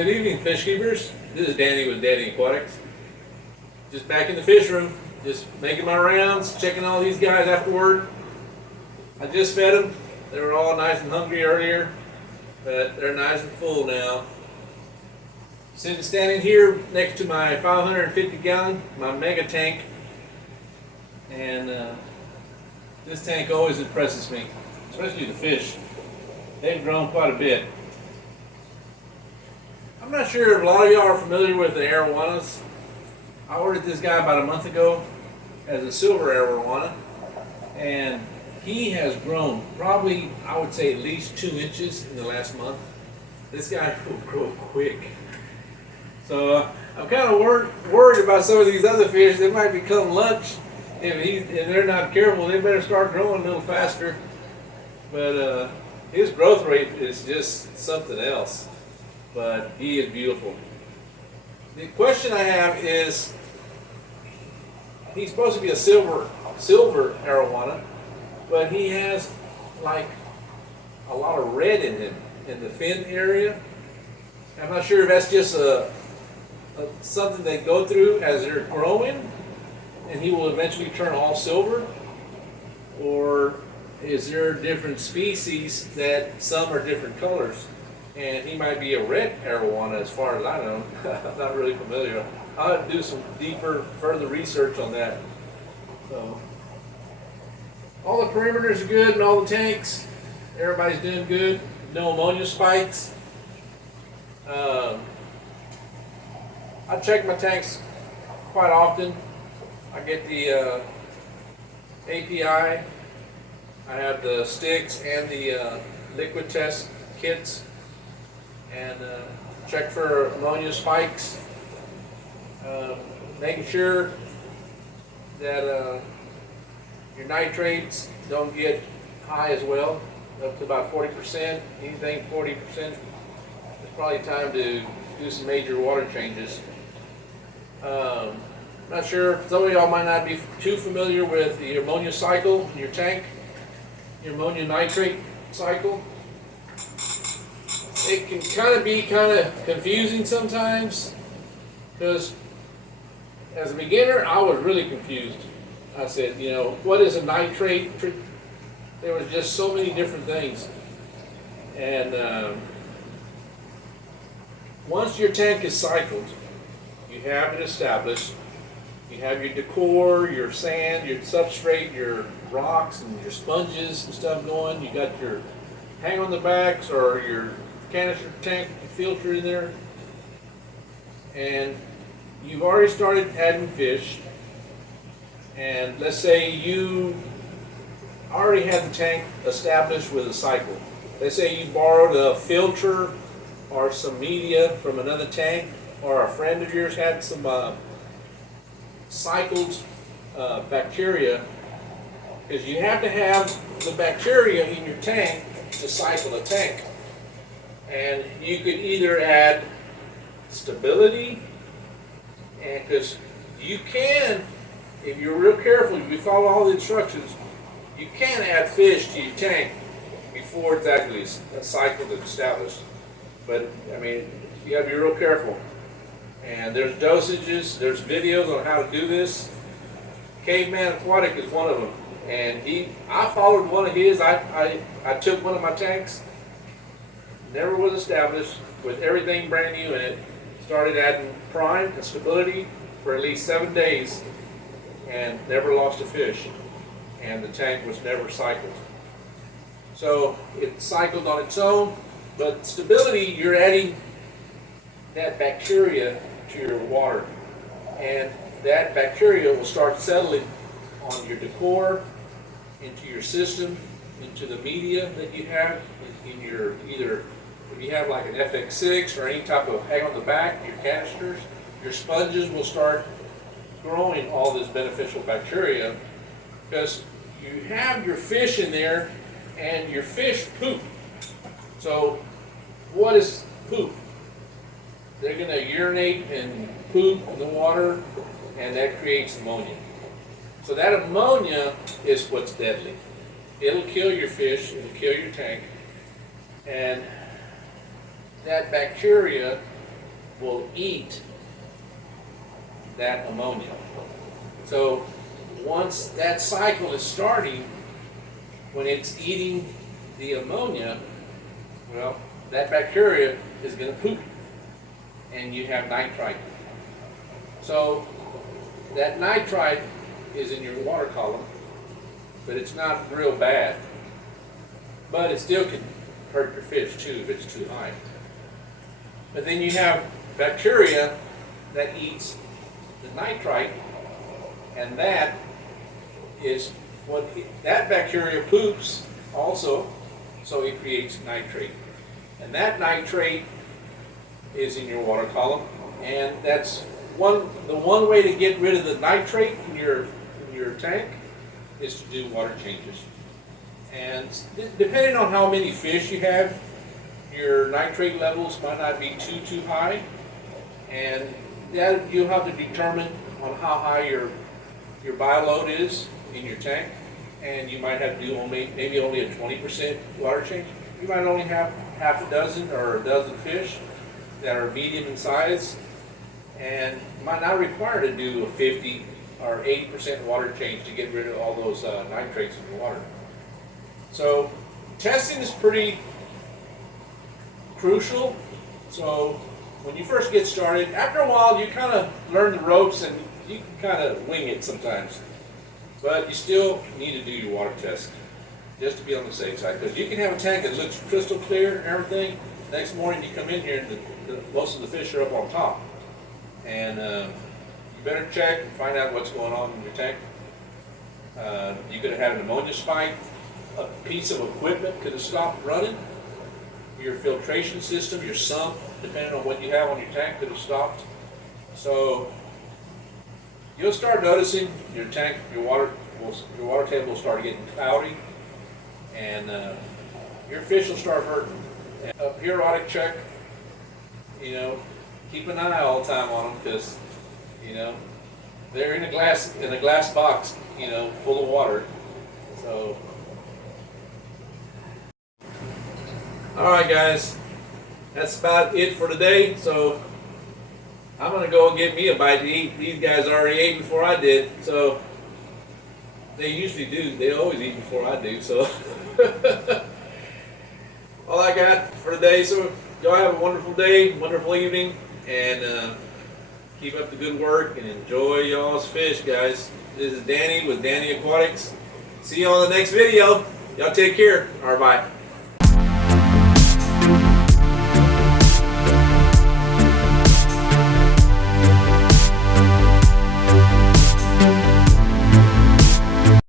Good evening, fish keepers. This is Danny with Danny Aquatics. Just back in the fish room, just making my rounds, checking all these guys afterward. I just fed them. They were all nice and hungry earlier, but they're nice and full now. Sitting standing here next to my 550 gallon, my mega tank, and this tank always impresses me, especially the fish. They've grown quite a bit. I'm not sure if a lot of y'all are familiar with the arowanas. I ordered this guy about a month ago as a silver arowana, and he has grown probably, I would say, at least 2 inches in the last month. This guy will grow quick. So I'm kind of worried about some of these other fish. They might become lunch if they're not careful. They better start growing a little faster. But his growth rate is just something else. But he is beautiful. The question I have is, he's supposed to be a silver arowana, but he has like a lot of red in him in the fin area. I'm not sure if that's just something they go through as they're growing, and he will eventually turn all silver, or is there different species that some are different colors? And he might be a red arowana as far as I know. I'm not really familiar. I'll have to do some deeper, further research on that. So, all the perimeters are good and all the tanks. Everybody's doing good. No ammonia spikes. I check my tanks quite often. I get the API. I have the sticks and the liquid test kits, and check for ammonia spikes, making sure that your nitrates don't get high as well, up to about 40%. Anything 40%, it's probably time to do some major water changes. Not sure, some of y'all might not be too familiar with the ammonia cycle in your tank, your ammonia nitrate cycle. It can be kind of confusing sometimes, because as a beginner I was really confused. I said, what is a nitrate? There was just so many different things. And once your tank is cycled, you have it established, you have your decor, your sand, your substrate, your rocks and your sponges and stuff going. You got your hang on the backs or your canister tank filter in there, and you've already started adding fish. And let's say you already had the tank established with a cycle. Let's say you borrowed a filter or some media from another tank, or a friend of yours had some cycled bacteria, because you have to have the bacteria in your tank to cycle a tank. And you could either add stability, and because you can, if you're real careful, if you follow all the instructions, you can add fish to your tank before it's actually cycled and established. But I mean, you have to be real careful. And there's dosages, there's videos on how to do this. Caveman Aquatic is one of them. And I followed one of his. I took one of my tanks, never was established, with everything brand new in it, started adding prime and stability for at least 7 days, and never lost a fish. And the tank was never cycled. So it cycled on its own, but stability, you're adding that bacteria to your water, and that bacteria will start settling on your decor, into your system, into the media that you have in your, either if you have like an FX6 or any type of hang on the back, your canisters, your sponges will start growing all this beneficial bacteria, because you have your fish in there and your fish poop. So what is poop? They're going to urinate and poop in the water, and that creates ammonia. So that ammonia is what's deadly. It'll kill your fish, it'll kill your tank, and that bacteria will eat that ammonia. So once that cycle is starting, when it's eating the ammonia, well, that bacteria is going to poop, and you have nitrite. So that nitrite is in your water column, but it's not real bad. But it still can hurt your fish too if it's too high. But then you have bacteria that eats the nitrite, and that is what that bacteria poops also, so it creates nitrate. And that nitrate is in your water column, and that's the one way to get rid of the nitrate in your tank is to do water changes. And depending on how many fish you have, your nitrate levels might not be too high, and that you'll have to determine on how high your bioload is in your tank, and you might have to do maybe only a 20% water change. You might only have half a dozen or a dozen fish that are medium in size, and might not require to do a 50 or 80% water change to get rid of all those nitrates in the water. So testing is pretty crucial. So when you first get started, after a while you kind of learn the ropes and you can kind of wing it sometimes. But you still need to do your water test just to be on the safe side, because you can have a tank that looks crystal clear and everything. Next morning you come in here and most of the fish are up on top. And you better check and find out what's going on in your tank. You could have had an ammonia spike. A piece of equipment could have stopped running. Your filtration system, your sump, depending on what you have on your tank, could have stopped. So you'll start noticing your tank, your water table will start getting cloudy, and your fish will start hurting. And a periodic check, keep an eye all the time on them, because they're in a glass box, full of water. So, all right, guys, that's about it for today. So I'm gonna go and get me a bite to eat. These guys already ate before I did, so they usually do. They always eat before I do. So all I got for today. So y'all have a wonderful day, wonderful evening, and keep up the good work and enjoy y'all's fish, guys. This is Danny with Danny Aquatics. See you on the next video. Y'all take care. All right, bye.